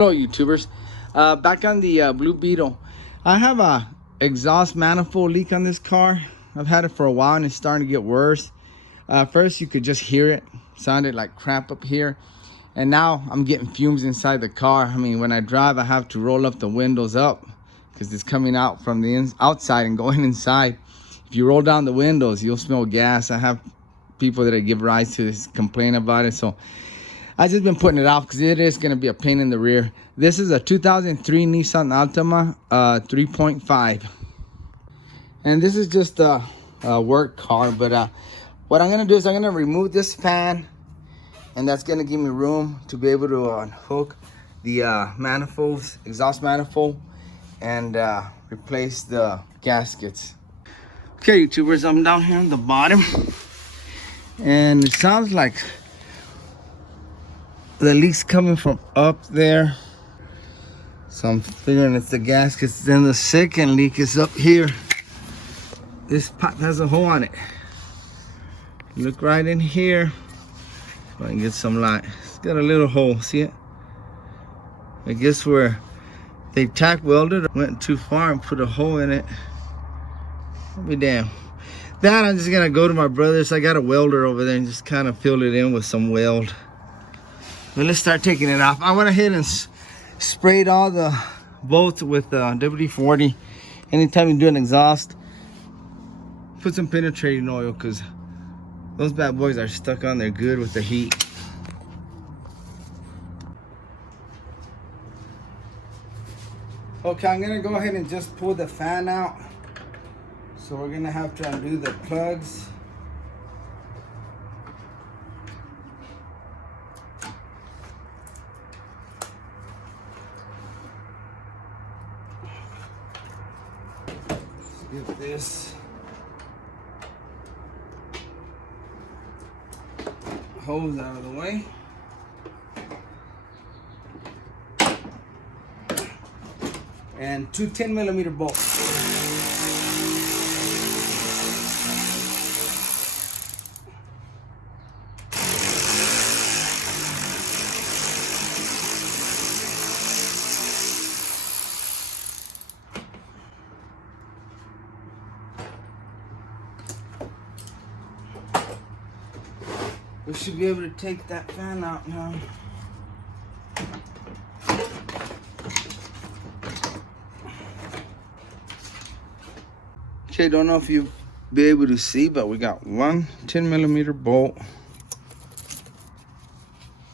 Hello YouTubers, back on the Blue Beetle. I have a exhaust manifold leak on this car. I've had it for a while and it's starting to get worse. First you could just hear it, sounded like crap up here, and now I'm getting fumes inside the car. I mean, when I drive I have to roll up the windows up because it's coming out from the outside and going inside. If you roll down the windows you'll smell gas. I have people that I give rides to complain about it, so I just been putting it off because it is going to be a pain in the rear. This is a 2003 Nissan Altima 3.5. And this is just a work car. But what I'm going to do is I'm going to remove this fan. And that's going to give me room to be able to unhook the manifolds, exhaust manifold. And replace the gaskets. Okay, YouTubers, I'm down here on the bottom. And it sounds like the leak's coming from up there, so I'm figuring it's the gaskets. Then the second leak is up here. This pipe has a hole on it. Look right in here. So I can get some light. It's got a little hole, see it? I guess where they tack welded went too far and put a hole in it. I'll be damned. That I'm just gonna go to my brother's. I got a welder over there and just kind of fill it in with some weld. But let's start taking it off. I went ahead and sprayed all the bolts with WD-40. Anytime you do an exhaust, put some penetrating oil because those bad boys are stuck on there good with the heat. Okay, I'm gonna go ahead and just pull the fan out. So we're gonna have to undo the plugs. Get this hose out of the way. And two 10mm bolts. We should be able to take that fan out now. Okay, don't know if you'll be able to see, but we got one 10mm bolt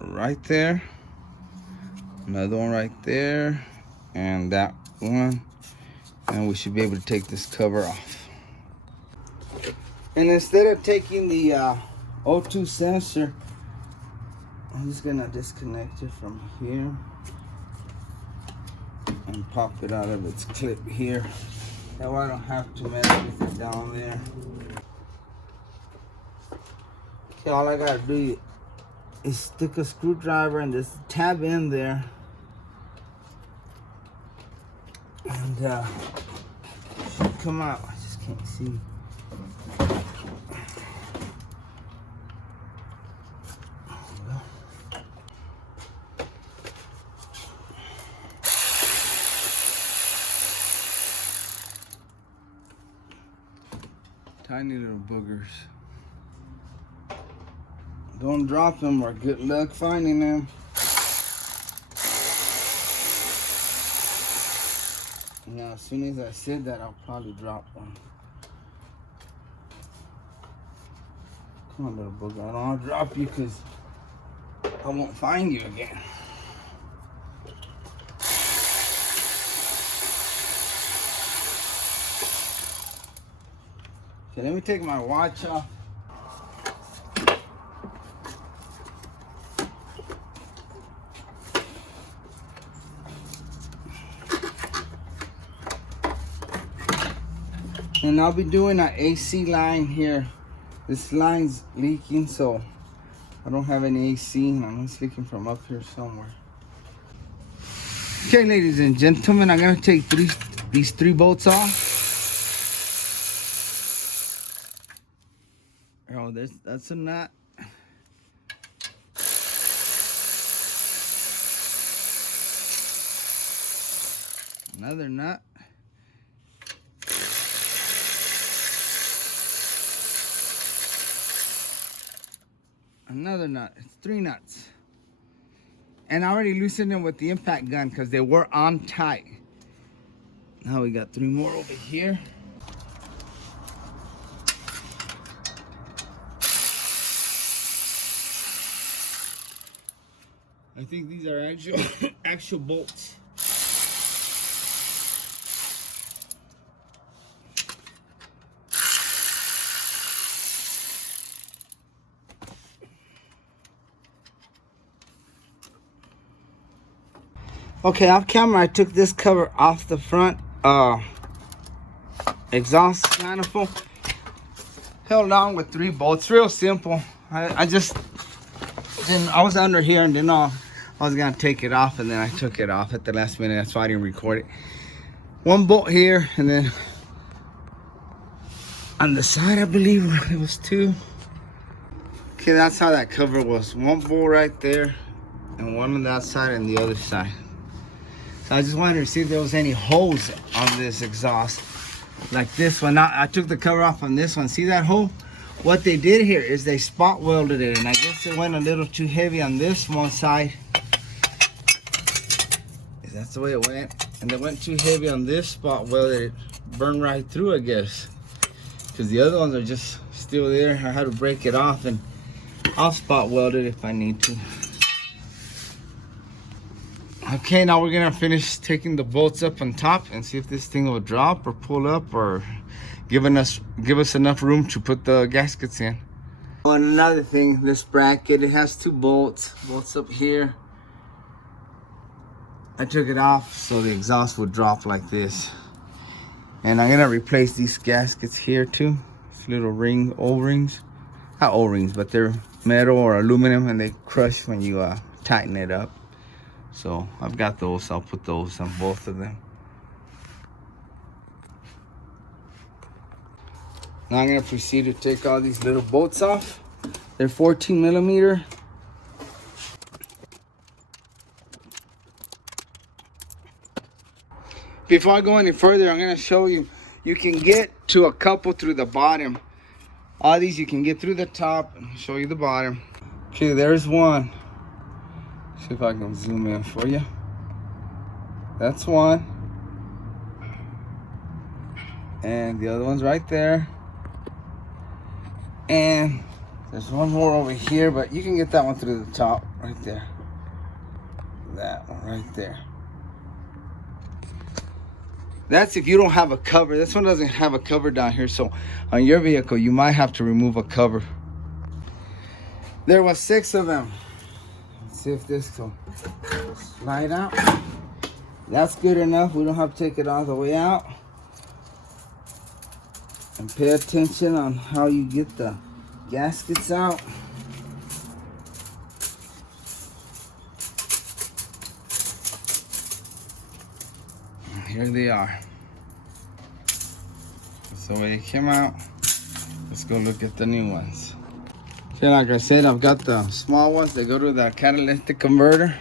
right there, another one right there, and that one, and we should be able to take this cover off. And instead of taking the O2 sensor, I'm just gonna disconnect it from here and pop it out of its clip here. That way I don't have to mess with it down there. Okay, all I gotta do is stick a screwdriver and this tab in there, and should come out. I just can't see. Tiny little boogers. Don't drop them or good luck finding them. Now, as soon as I said that, I'll probably drop one. Come on, little booger. I don't want to drop you because I won't find you again. Okay, let me take my watch off. And I'll be doing an AC line here. This line's leaking, so I don't have any AC, and it's leaking from up here somewhere. Okay, ladies and gentlemen, I'm gonna take these three bolts off. Oh, that's a nut. Another nut. Another nut. It's 3 nuts. And I already loosened them with the impact gun because they were on tight. Now we got 3 more over here. I think these are actual bolts. Okay, off camera I took this cover off the front exhaust manifold. Held on with 3 bolts, real simple. I was under here and then I was gonna take it off, and then I took it off at the last minute. That's why I didn't record it. 1 bolt here, and then on the side I believe it was 2. Okay, that's how that cover was. 1 bolt right there and 1 on that side and the other side. So I just wanted to see if there was any holes on this exhaust like this one. Now I took the cover off on this one. See that hole? What they did here is they spot welded it, and I guess it went a little too heavy on this one side. That's the way it went. And it went too heavy on this spot welded, it burned right through, I guess. Because the other ones are just still there. I had to break it off, and I'll spot weld it if I need to. Okay, now we're gonna finish taking the bolts up on top and see if this thing will drop or pull up or give us enough room to put the gaskets in. Oh, and another thing, this bracket, it has 2 bolts up here. I took it off so the exhaust would drop like this. And I'm gonna replace these gaskets here too. These little O-rings. Not O-rings, but they're metal or aluminum, and they crush when you tighten it up. So I've got those. I'll put those on both of them. Now I'm gonna proceed to take all these little bolts off. They're 14 millimeter. Before I go any further, I'm gonna show you, you can get to a couple through the bottom. All these you can get through the top, and show you the bottom. Okay, there's one. See if I can zoom in for you. That's one. And the other one's right there. And there's one more over here, but you can get that one through the top right there. That one right there. That's if you don't have a cover. This one doesn't have a cover down here, so on your vehicle you might have to remove a cover. There was 6 of them. Let's see if this will slide out. That's good enough. We don't have to take it all the way out. And pay attention on how you get the gaskets out. Here they are. That's the way they came out. Let's go look at the new ones. Okay, like I said, I've got the small ones. They go to the catalytic converter.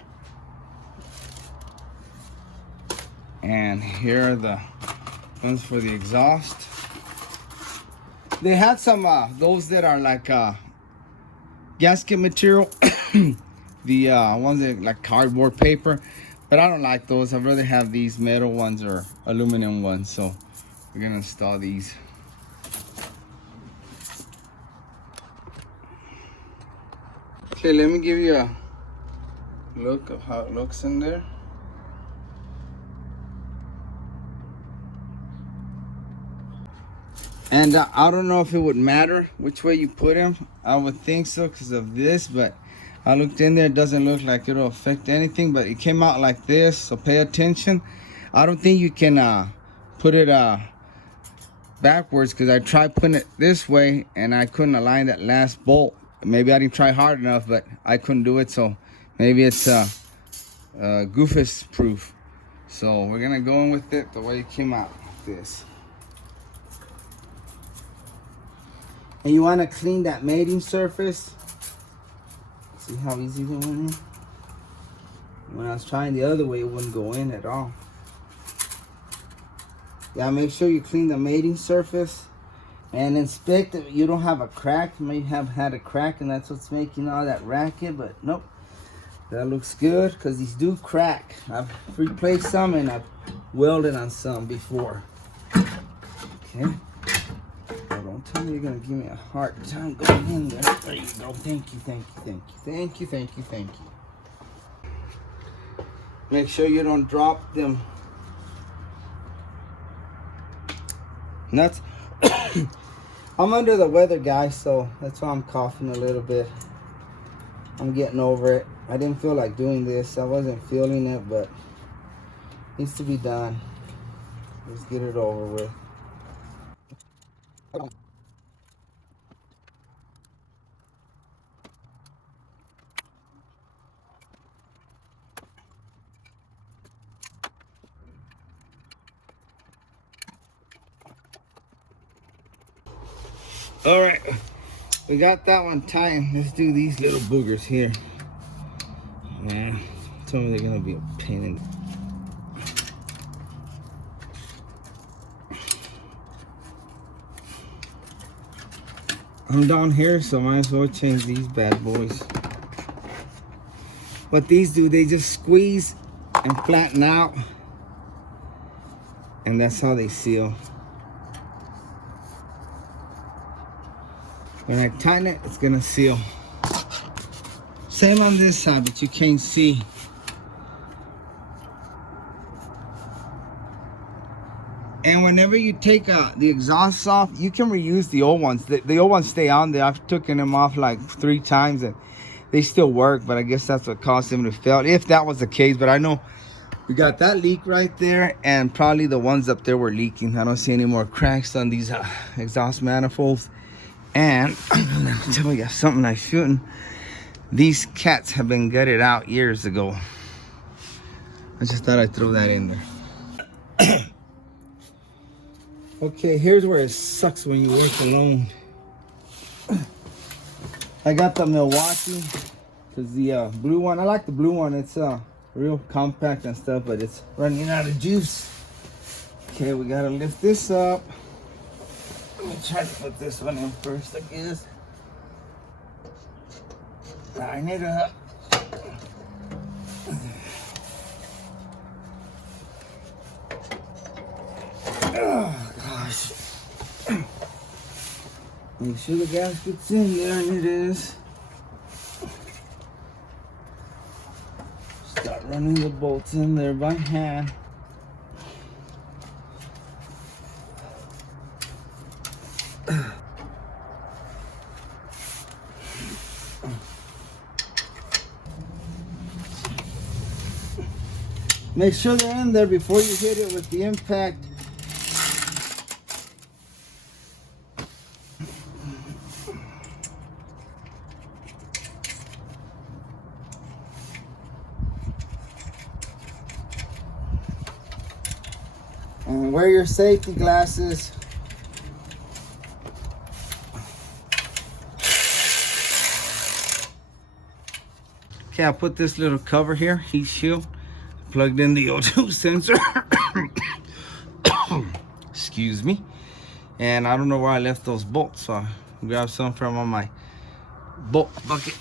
And here are the ones for the exhaust. They had some those that are like gasket material. The ones that like cardboard paper. But I don't like those. I'd rather have these metal ones or aluminum ones. So we're gonna install these. Okay, let me give you a look of how it looks in there. And I don't know if it would matter which way you put them. I would think so because of this, but I looked in there. It doesn't look like it'll affect anything, but it came out like this, so pay attention. I don't think you can put it backwards, because I tried putting it this way and I couldn't align that last bolt. Maybe I didn't try hard enough, but I couldn't do it, so maybe it's Goofus proof. So we're gonna go in with it the way it came out, like this. And you want to clean that mating surface. See how easy it went in? When I was trying the other way, it wouldn't go in at all. Yeah, make sure you clean the mating surface and inspect it. You don't have a crack. You may have had a crack and that's what's making all that racket, but nope. That looks good because these do crack. I've replaced some and I've welded on some before. Okay. Oh, don't tell me you're gonna give me a hard time going in there. There you go. Thank you, thank you, thank you, thank you, thank you, thank you. Make sure you don't drop them nuts. I'm under the weather, guys, so that's why I'm coughing a little bit. I'm getting over it. I didn't feel like doing this. I wasn't feeling it, but it needs to be done. Let's get it over with. All right, we got that one timed. Let's do these little boogers here. Man, tell me they're gonna be a pain in the... I'm down here, so might as well change these bad boys. What these do, they just squeeze and flatten out, and that's how they seal. When I tighten it, it's gonna seal. Same on this side, but you can't see. And whenever you take the exhausts off, you can reuse the old ones. The old ones stay on there. I've taken them off like 3 times and they still work, but I guess that's what caused them to fail, if that was the case. But I know we got that leak right there, and probably the ones up there were leaking. I don't see any more cracks on these exhaust manifolds. And I'm gonna tell you something I shouldn't. These cats have been gutted out years ago. I just thought I'd throw that in there. Okay, here's where it sucks when you work alone. I got the Milwaukee, because the blue one, I like the blue one. It's real compact and stuff, but it's running out of juice. Okay, we gotta lift this up. Let me try to put this one in first, I guess. Line it up. Oh gosh. Make sure the gasket's in there, and it is. Start running the bolts in there by hand. Make sure they're in there before you hit it with the impact. And wear your safety glasses. Okay, I'll put this little cover here, heat shield. Plugged in the O2 sensor. Excuse me. And I don't know where I left those bolts, so I grabbed some from on my bolt bucket.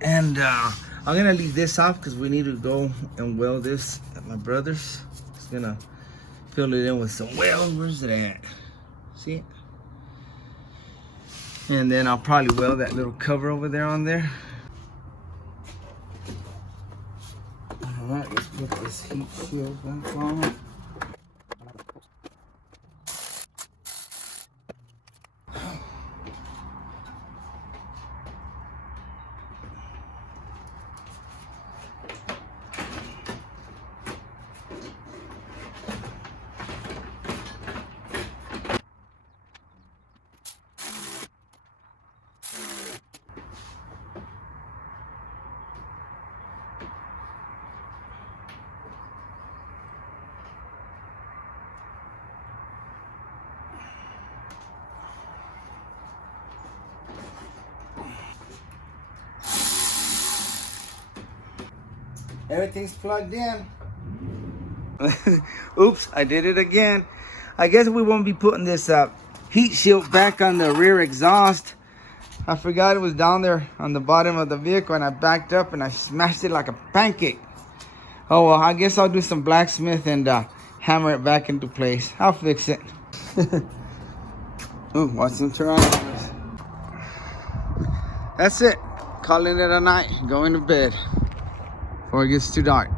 And I'm gonna leave this off because we need to go and weld this at my brother's. Just gonna fill it in with some weld. Where's it at? See it? And then I'll probably weld that little cover over there on there. Alright, let's put this heat shield back on. Everything's plugged in. Oops, I did it again. I guess we won't be putting this heat shield back on the rear exhaust. I forgot it was down there on the bottom of the vehicle, and I backed up and I smashed it like a pancake. Oh well, I guess I'll do some blacksmith and hammer it back into place. I'll fix it. Ooh, watch them tarantulas. That's it. Calling it a night. Going to bed before it gets too dark.